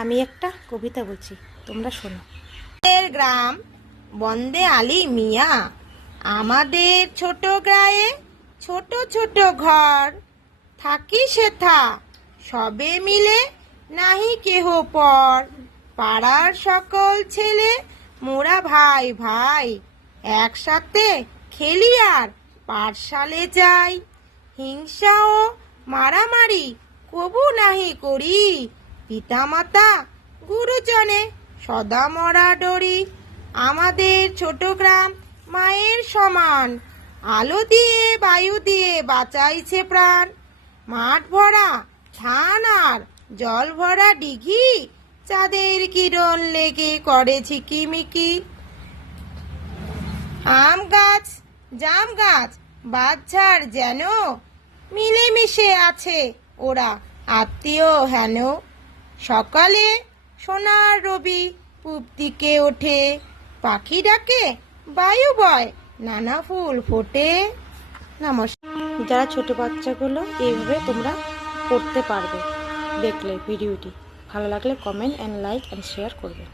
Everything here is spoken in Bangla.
আমি একটা কবিতা বলছি, তোমরা শোনো। গ্রাম বন্দে আলী মিয়া, আমাদের ছোট গ্রায়ে ছোট ছোট ঘর, থাকি সেথা সবে মিলে নাহি কেহ পর। পাড়ার সকল ছেলে মোরা ভাই ভাই, একসাথে খেলি আর পাঠশালে যাই। হিংসা ও মারামারি কবু নাহি করি, পিতামাতা গুরুজনে সদা মরা ডরি। আমাদের ছোট গ্রাম মায়ের সমান, আলো দিয়ে বায়ু দিয়ে বাঁচাইছে প্রাণ। মাঠ ভরা ধান আর জল ভরা দিঘি, চাঁদের কিরণ লেগে করে ঝিকিমিকি। আম গাছ জাম গাছ বাচ্চার যেন মিলেমিশে আছে ওরা আত্মীয় হেন। সকালে সোনার রবি পূব দিকে ওঠে, পাখি ডাকে বায়ু বয় নানা ফুল ফোটে। নমস্কার। যারা ছোট বাচ্চাগুলো এইভাবে তোমরা পড়তে পারবে, দেখলে ভিডিওটি ভালো লাগলে comment and like and share করবে।